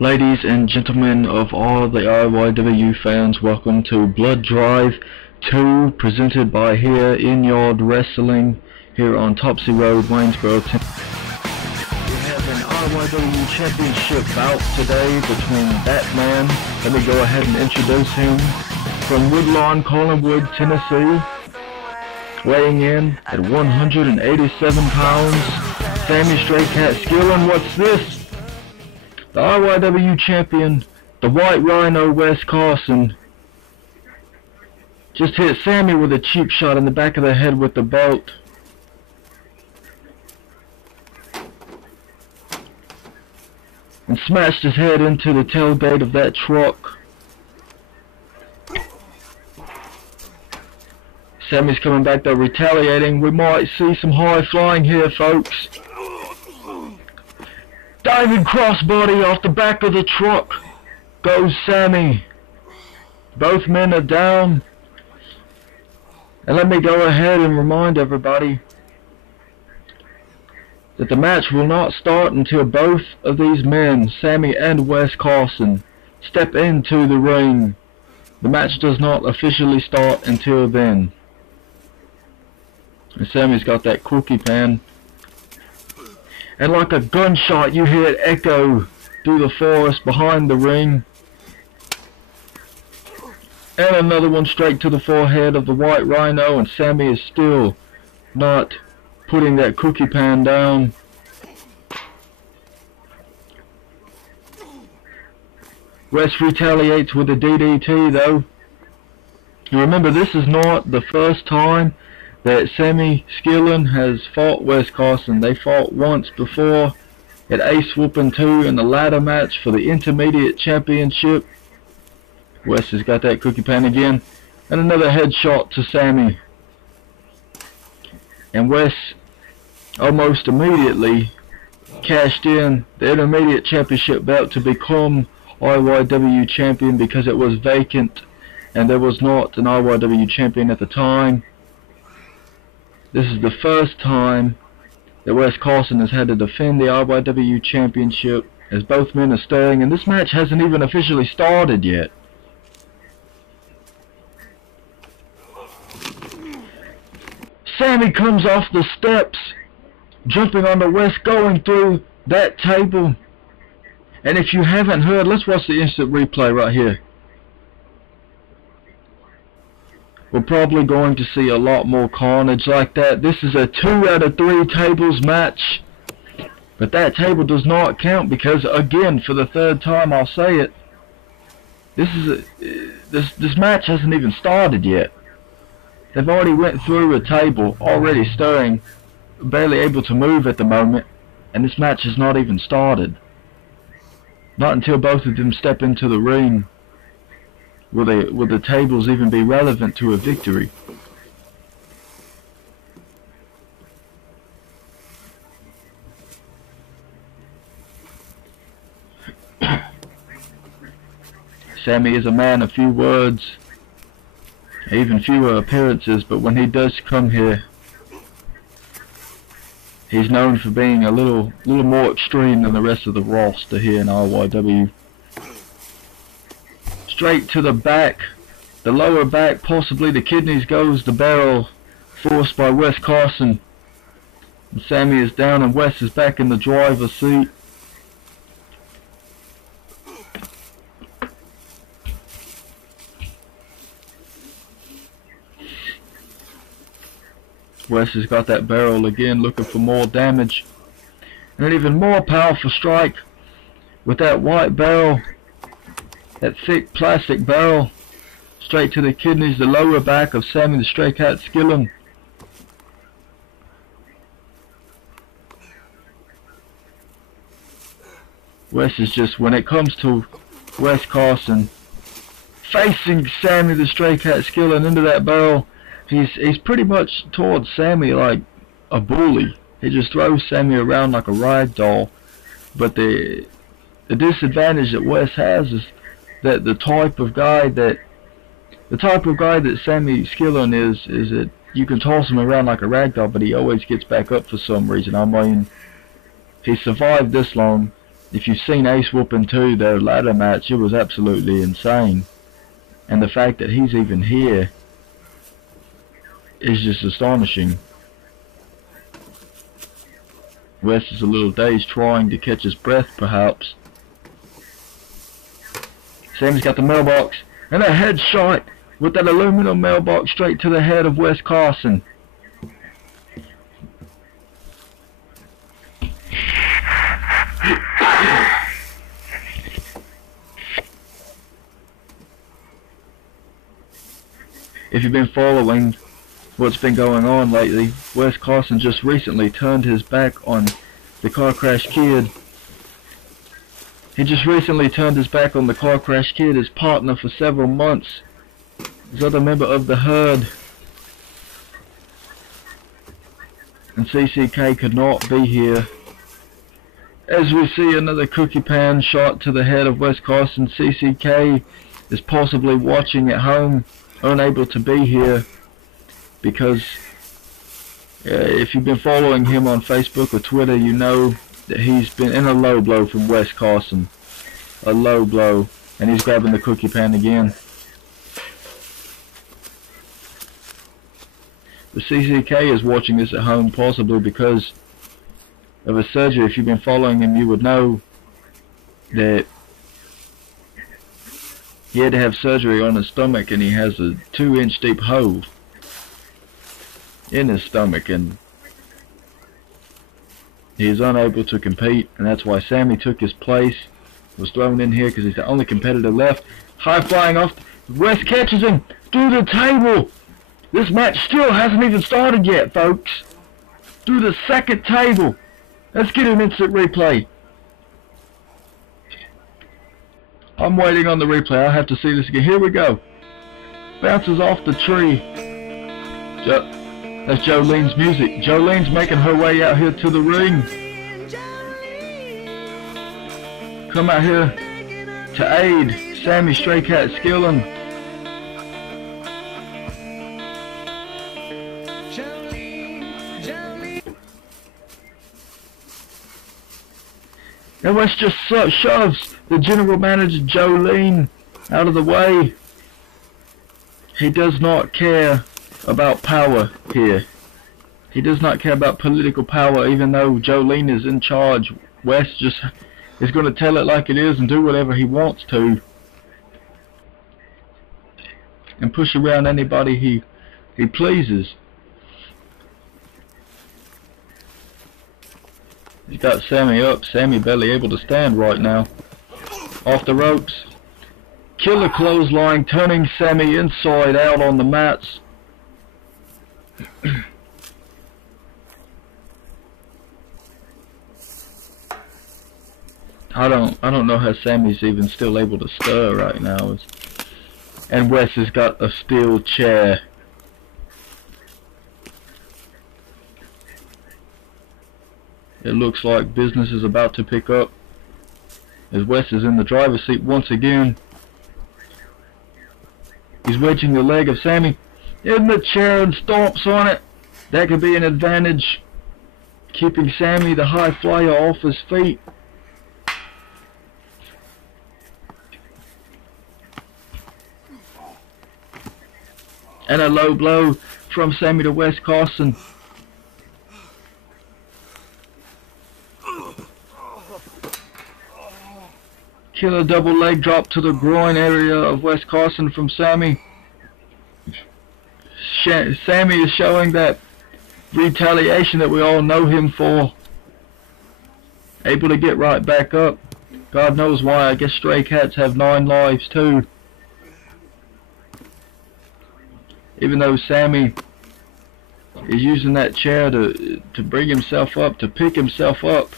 Ladies and gentlemen of all the IYW fans, welcome to Blood Drive 2, presented by here in Yard Wrestling, here on Topsy Road, Waynesboro, Tennessee. We have an IYW Championship bout today between Batman. Let me go ahead and introduce him. From Woodlawn, Collingwood, Tennessee, weighing in at 187 pounds, SAMMI STRAYCAT SKILLERN. What's this? The IYW champion, the White Rhino, Wes Carson, just hit SAMMI with a cheap shot in the back of the head with the belt. And smashed his head into the tailgate of that truck. SAMMI's coming back though, retaliating. We might see some high flying here, folks. Diving crossbody off the back of the truck goes SAMMI. Both men are down. And let me go ahead and remind everybody that the match will not start until both of these men, SAMMI and Wes Carson, step into the ring. The match does not officially start until then. And SAMMI's got that cookie pan. And like a gunshot, you hear it echo through the forest behind the ring. And another one straight to the forehead of the White Rhino, and SAMMI is still not putting that cookie pan down. Wes retaliates with a DDT though. And remember, this is not the first time that SAMMI SKILLERN has fought Wes Carson. They fought once before at Ace Whoopin' 2 in the ladder match for the Intermediate Championship. Wes has got that cookie pan again. And another headshot to SAMMI. And Wes almost immediately cashed in the Intermediate Championship belt to become IYW champion, because it was vacant and there was not an IYW champion at the time. This is the first time that Wes Carson has had to defend the IYW Championship, as both men are staying, and this match hasn't even officially started yet. SAMMI comes off the steps, jumping onto Wes, going through that table. And if you haven't heard, let's watch the instant replay right here. We're probably going to see a lot more carnage like that. This is a 2 out of 3 tables match. But that table does not count because, again, for the third time I'll say it, this match hasn't even started yet. They've already went through a table, already stirring, barely able to move at the moment, and this match has not even started. Not until both of them step into the ring will the tables even be relevant to a victory. SAMMI is a man of few words, even fewer appearances, but when he does come here, he's known for being a little more extreme than the rest of the roster here in IYW. Straight to the back, the lower back, possibly the kidneys, goes the barrel, forced by Wes Carson. And SAMMI is down and Wes is back in the driver's seat. Wes has got that barrel again, looking for more damage. And an even more powerful strike with that white barrel. That thick plastic barrel, straight to the kidneys, the lower back of SAMMI the STRAYCAT SKILLERN. Wes is just, when it comes to Wes Carson facing SAMMI the STRAYCAT SKILLERN into that barrel, he's pretty much towards SAMMI like a bully. He just throws SAMMI around like a rag doll. But the disadvantage that Wes has is that the type of guy that SAMMI SKILLERN is that you can toss him around like a ragdoll, but he always gets back up for some reason. I mean, he survived this long. If you've seen Ace Whoopin' 2, their ladder match, it was absolutely insane. And the fact that he's even here is just astonishing. Wes is a little dazed, trying to catch his breath, perhaps. Sammy's got the mailbox, and a headshot with that aluminum mailbox straight to the head of Wes Carson. If you've been following what's been going on lately, Wes Carson just recently turned his back on the Car Crash Kid. He just recently turned his back on the Car Crash Kid, his partner for several months, his other member of the herd. And CCK could not be here. As we see another cookie pan shot to the head of Wes Carson, CCK is possibly watching at home, unable to be here, because if you've been following him on Facebook or Twitter, you know that he's been in a low blow from Wes Carson. A low blow, and he's grabbing the cookie pan again. The CCK is watching this at home, possibly because of a surgery. If you've been following him, you would know that he had to have surgery on his stomach, and he has a 2-inch deep hole in his stomach, and he is unable to compete, and that's why Sammy took his place, was thrown in here because he's the only competitor left. High flying off, Wes catches him through the table. This match still hasn't even started yet, folks. Through the second table. Let's get an instant replay. I'm waiting on the replay. I have to see this again. Here we go. Bounces off the tree. That's Jolene's music. Jolene's making her way out here to the ring. Come out here to aid Sammy STRAYCAT SKILLERN. And Wes just shoves the general manager Jolene out of the way. He does not care about power here. He does not care about political power, even though Jolene is in charge. Wes just is going to tell it like it is and do whatever he wants to. And push around anybody he pleases. He's got Sammy up. Sammy barely able to stand right now. Off the ropes. Killer clothesline, turning Sammy inside out on the mats. I don't know how Sammy's even still able to stir right now. And Wes has got a steel chair. It looks like business is about to pick up as Wes is in the driver's seat once again. He's wedging the leg of Sammy in the chair and stomps on it. That could be an advantage, keeping Sammy, the high flyer, off his feet. And a low blow from Sammy to Wes Carson. Killer double leg drop to the groin area of Wes Carson from Sammy. Sammy is showing that retaliation that we all know him for. Able to get right back up. God knows why. I guess stray cats have 9 lives too. Even though Sammy is using that chair to bring himself up, to pick himself up,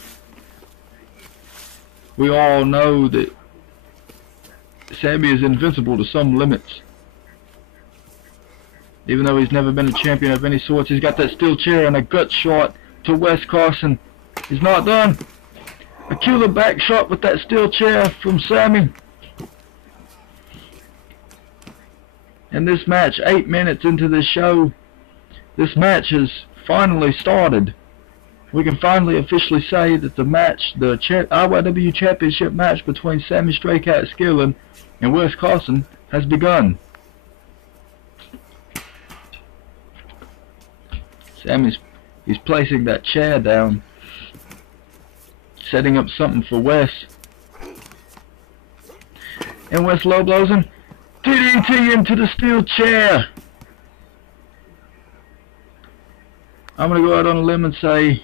we all know that Sammy is invincible to some limits. Even though he's never been a champion of any sorts, he's got that steel chair and a gut shot to Wes Carson. He's not done. A killer back shot with that steel chair from Sammy. And this match, 8 minutes into this show, this match has finally started. we can finally officially say that the match, the IYW Championship match between SAMMI, STRAYCAT, SKILLERN, and Wes CARSON has begun. He's placing that chair down, setting up something for Wes. And Wes low blows him. DDT into the steel chair. I'm gonna go out on a limb and say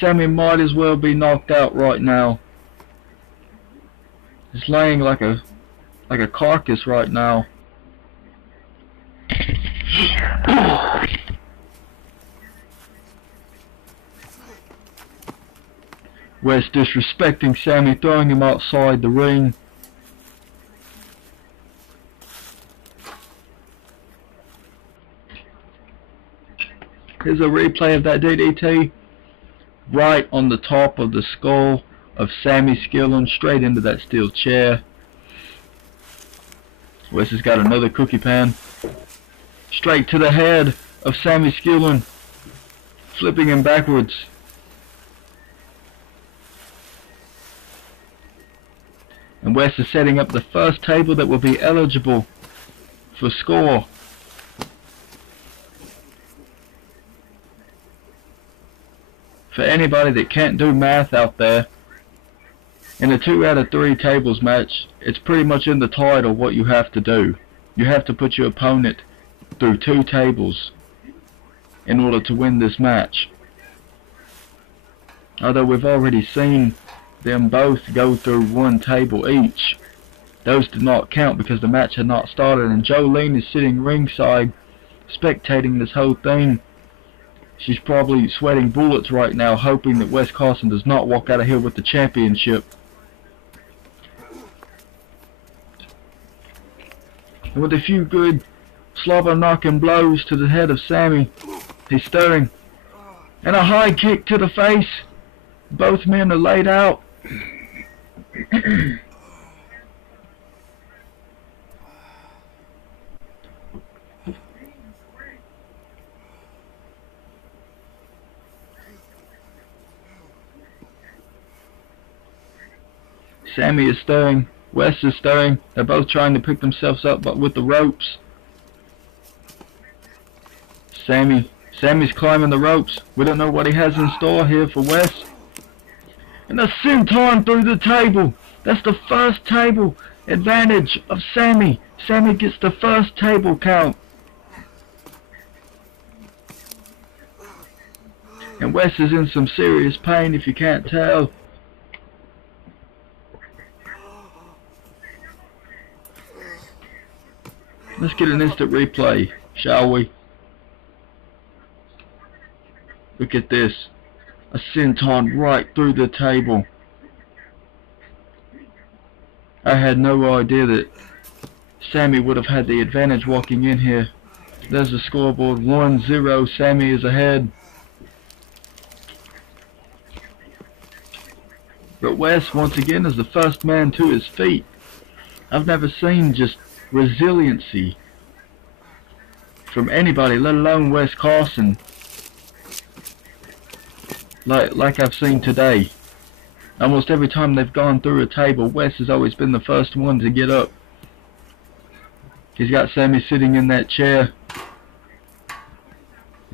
SAMMI might as well be knocked out right now. He's laying like a carcass right now. Wes disrespecting SAMMI, throwing him outside the ring. Here's a replay of that DDT right on the top of the skull of SAMMI SKILLERN, straight into that steel chair. Wes has got another cookie pan straight to the head of SAMMI SKILLERN, flipping him backwards. And Wes is setting up the first table that will be eligible for score. For anybody that can't do math out there, in a 2 out of 3 tables match, it's pretty much in the title what you have to do. You have to put your opponent through 2 tables in order to win this match. Although we've already seen them both go through 1 table each, those did not count because the match had not started, and Jolene is sitting ringside spectating this whole thing. She's probably sweating bullets right now, hoping that Wes Carson does not walk out of here with the championship. And with a few good slobber knocking blows to the head of SAMMI, he's stirring. And a high kick to the face. Both men are laid out. SAMMI is stirring, Wes is stirring. They're both trying to pick themselves up, but with the ropes. Sammy's climbing the ropes. We don't know what he has in store here for Wes. And a senton through the table. That's the first table advantage of SAMMI. SAMMI gets the first table count. And Wes is in some serious pain if you can't tell. Let's get an instant replay, shall we? Look at this. A senton right through the table. I had no idea that SAMMI would have had the advantage walking in here. There's the scoreboard, 1-0, SAMMI is ahead. But Wes, once again, is the first man to his feet. I've never seen just resiliency from anybody, let alone Wes Carson, like I've seen today. Almost every time they've gone through a table, Wes has always been the first one to get up. He's got SAMMI sitting in that chair,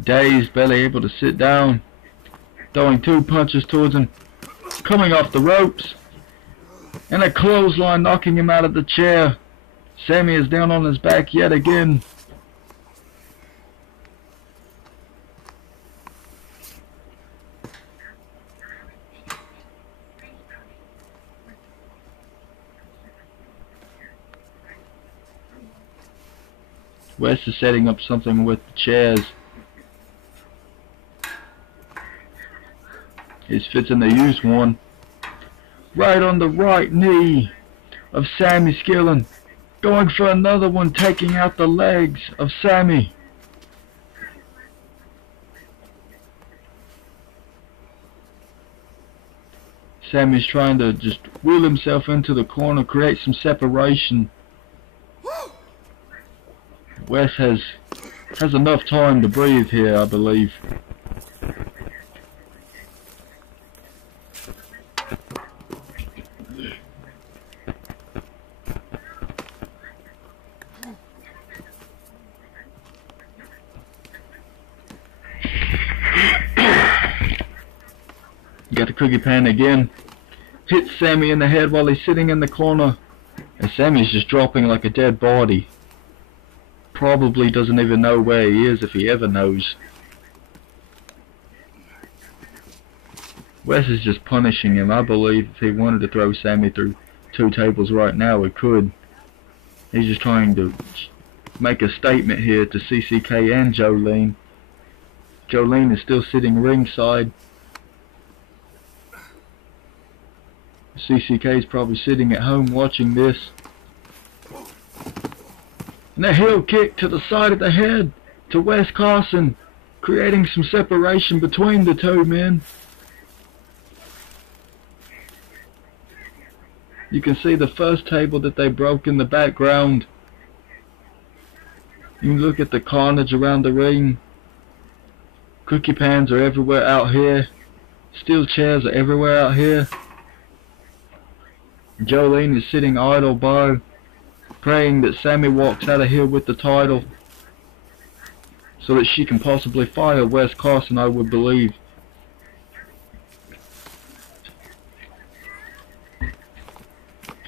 dazed, barely able to sit down, throwing 2 punches towards him, coming off the ropes, and a clothesline knocking him out of the chair. SAMMI is down on his back yet again. Wes is setting up something with the chairs. He's fixing to use one right on the right knee of SAMMI SKILLERN. Going for another one, taking out the legs of SAMMI. SAMMI's trying to just wheel himself into the corner, create some separation. Wes has enough time to breathe here, I believe. Got the cookie pan again. Hits Sammy in the head while he's sitting in the corner. And Sammy's just dropping like a dead body. Probably doesn't even know where he is, if he ever knows. Wes is just punishing him. I believe if he wanted to throw Sammy through 2 tables right now, it could. He's just trying to make a statement here to CCK and Jolene. Jolene is still sitting ringside. CCK is probably sitting at home watching this. And a heel kick to the side of the head to Wes Carson, creating some separation between the two men. You can see the first table that they broke in the background. You can look at the carnage around the ring. Cookie pans are everywhere out here. Steel chairs are everywhere out here. Jolene is sitting idle by, praying that Sammy walks out of here with the title, so that she can possibly fire Wes Carson, I would believe.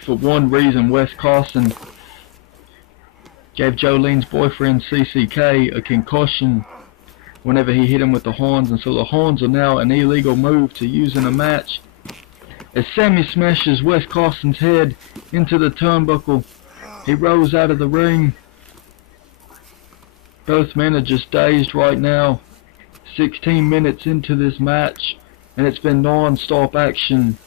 For one reason, Wes Carson gave Jolene's boyfriend CCK a concussion whenever he hit him with the horns, and so the horns are now an illegal move to use in a match. As Sammy smashes Wes Carson's head into the turnbuckle, he rolls out of the ring. Both men are just dazed right now. 16 minutes into this match, and it's been non-stop action.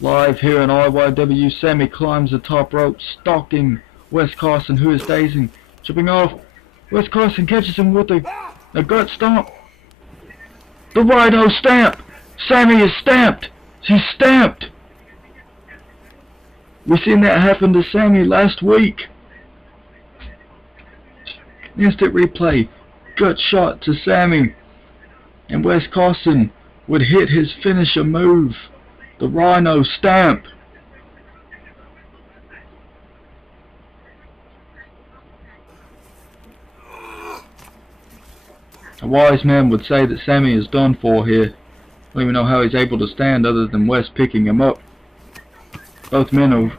Live here in IYW, Sammy climbs the top rope, stalking Wes Carson, who is dazing. Jumping off, Wes Carson catches him with a gut stomp. The RHINO stamp! Sammy is stamped! He's stamped! We seen that happen to Sammy last week. Instant replay. Gut shot to Sammy. And Wes Carson would hit his finisher move. The RHINO stamp. A wise man would say that Sammy is done for here. I don't even know how he's able to stand other than Wes picking him up. Both men are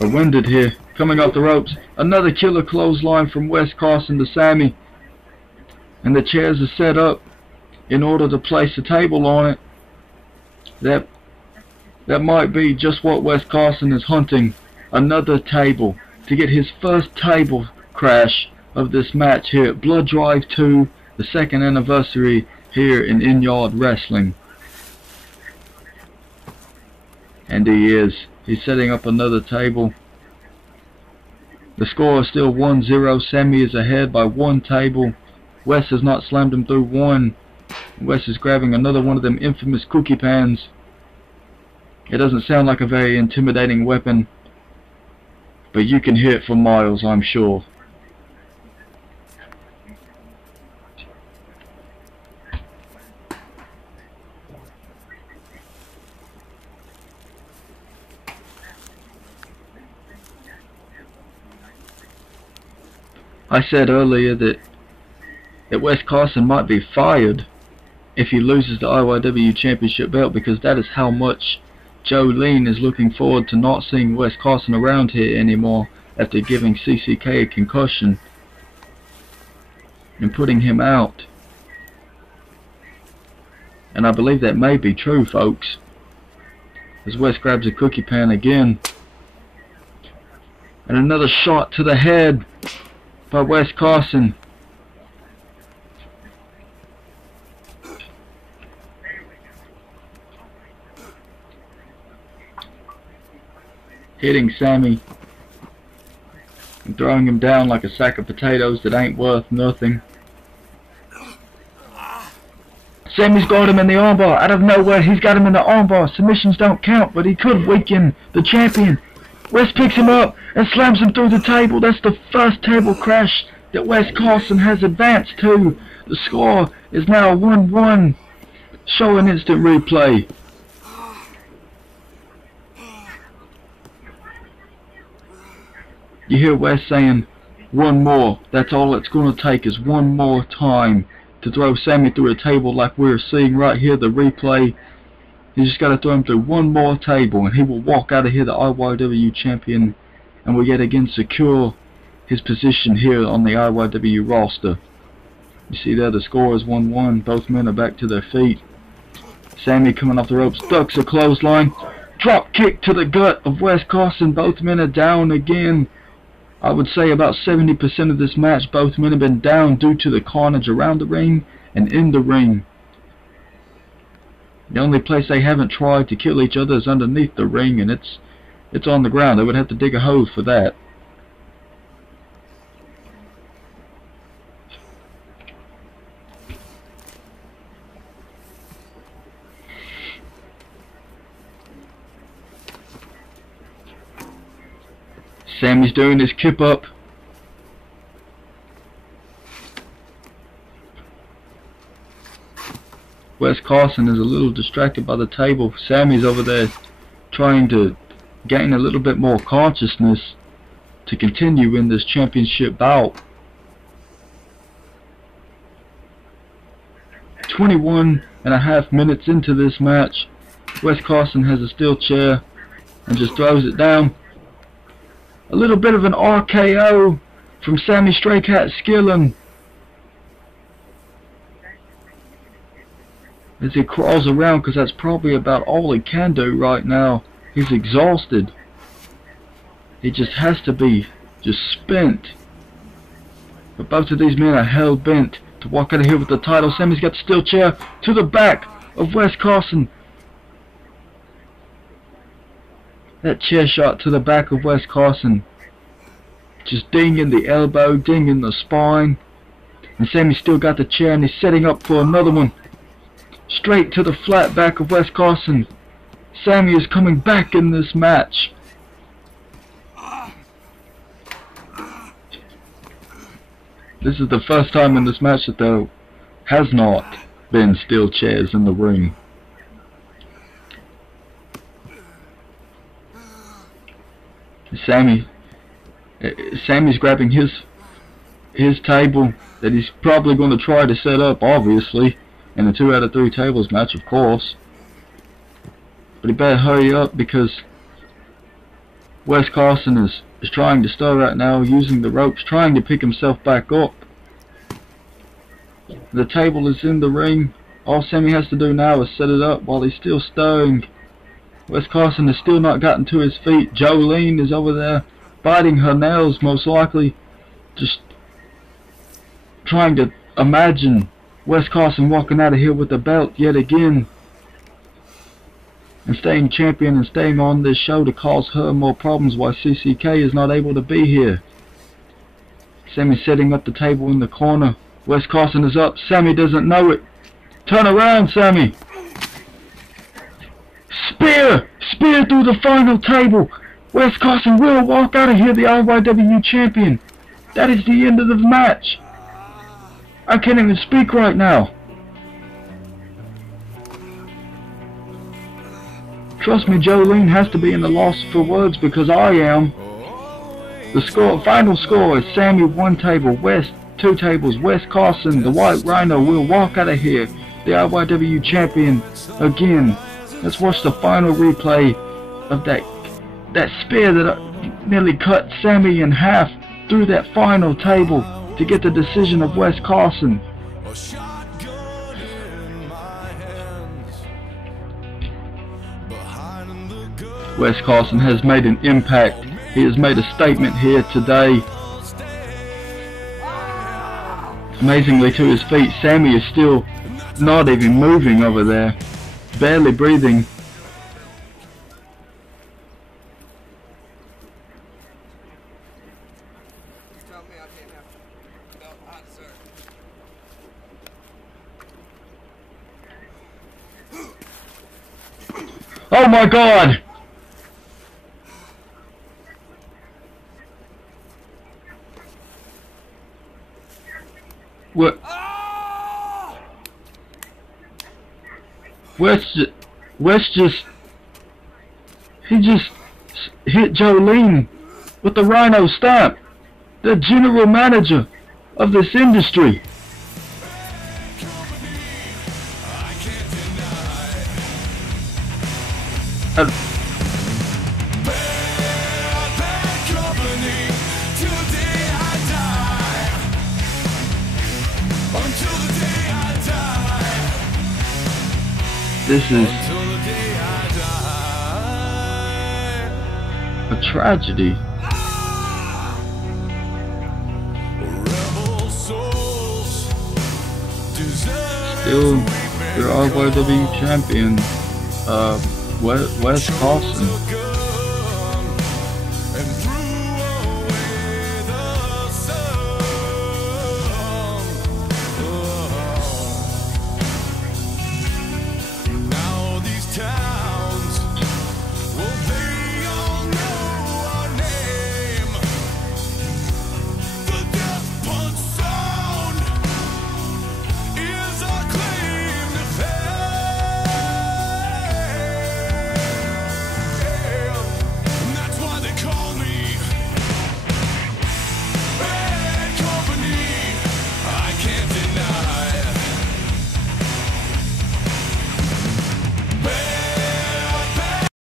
winded here. Coming off the ropes. Another killer clothesline from Wes Carson to Sammy. And the chairs are set up in order to place a table on it. That might be just what Wes Carson is hunting. Another table. To get his first table crash of this match here at Blood Drive 2. The 2nd anniversary here in-yard wrestling. And he is. He's setting up another table. The score is still 1-0. Sammy is ahead by 1 table. Wes has not slammed him through 1. Wes is grabbing another one of them infamous cookie pans. It doesn't sound like a very intimidating weapon, but you can hear it for miles, I'm sure. I said earlier that Wes Carson might be fired if he loses the IYW Championship belt, because that is how much Jolene is looking forward to not seeing Wes Carson around here anymore after giving CCK a concussion and putting him out. And I believe that may be true, folks. As Wes grabs a cookie pan again. And another shot to the head by Wes Carson. Hitting Sammy and throwing him down like a sack of potatoes that ain't worth nothing. Sammy's got him in the armbar. Out of nowhere, he's got him in the armbar. Submissions don't count, but he could weaken the champion. Wes picks him up and slams him through the table. That's the first table crash that Wes Carson has advanced to. The score is now 1-1. Show an instant replay. You hear Wes saying, 1 more. That's all it's going to take is 1 more time to throw Sammy through a table like we're seeing right here, the replay. He's just got to throw him through one more table and he will walk out of here the IYW champion, and will yet again secure his position here on the IYW roster. You see there, the score is 1-1. Both men are back to their feet. Sammy coming off the ropes, ducks a clothesline. Drop kick to the gut of Wes Carson. Both men are down again. I would say about 70% of this match, both men have been down due to the carnage around the ring and in the ring. The only place they haven't tried to kill each other is underneath the ring, and it's on the ground. They would have to dig a hole for that. Sammy's doing his kip up. Wes Carson is a little distracted by the table. Sammy's over there trying to gain a little bit more consciousness to continue in this championship bout. 21.5 minutes into this match. Wes Carson has a steel chair and just throws it down. A little bit of an RKO from Sammy STRAYCAT SKILLERN as he crawls around, because that's probably about all he can do right now. He's exhausted. He just has to be just spent. But both of these men are hell bent to walk out of here with the title. Sammy's got the steel chair to the back of Wes Carson. That chair shot to the back of Wes Carson, just dinging the elbow, dinging the spine. And Sammy's still got the chair and he's setting up for another one. Straight to the flat back of Wes Carson. Sammy is coming back in this match. This is the first time in this match that there has not been steel chairs in the ring. Sammy's grabbing his table that he's probably going to try to set up, obviously, in a 2 out of 3 tables match, of course. But he better hurry up, because Wes Carson is trying to stir right now, using the ropes, trying to pick himself back up. The table is in the ring. All Sammy has to do now is set it up while he's still stirring. Wes Carson has still not gotten to his feet. Jolene is over there biting her nails, most likely, just trying to imagine Wes Carson walking out of here with the belt yet again and staying champion and staying on this show to cause her more problems while CCK is not able to be here. Sammy setting up the table in the corner. Wes Carson is up. Sammy doesn't know it. Turn around, Sammy. Spear! Spear through the final table. Wes Carson will walk out of here the IYW champion. That is the end of the match. I can't even speak right now. Trust me, Jolene has to be in the loss for words, because I am. The final score is Sammy 1 table, Wes 2 tables. Wes Carson, the White Rhino, will walk out of here the IYW champion again. Let's watch the final replay of that spear that nearly cut Sammy in half through that final table to get the decision of Wes Carson. Wes Carson has made an impact. He has made a statement here today. Amazingly, to his feet, Sammy is still not even moving over there, barely breathing. Oh my God! What? He just hit Jolene with the Rhino stamp, the general manager of this industry. This is a tragedy. Still, your IYW champion, Wes Carson.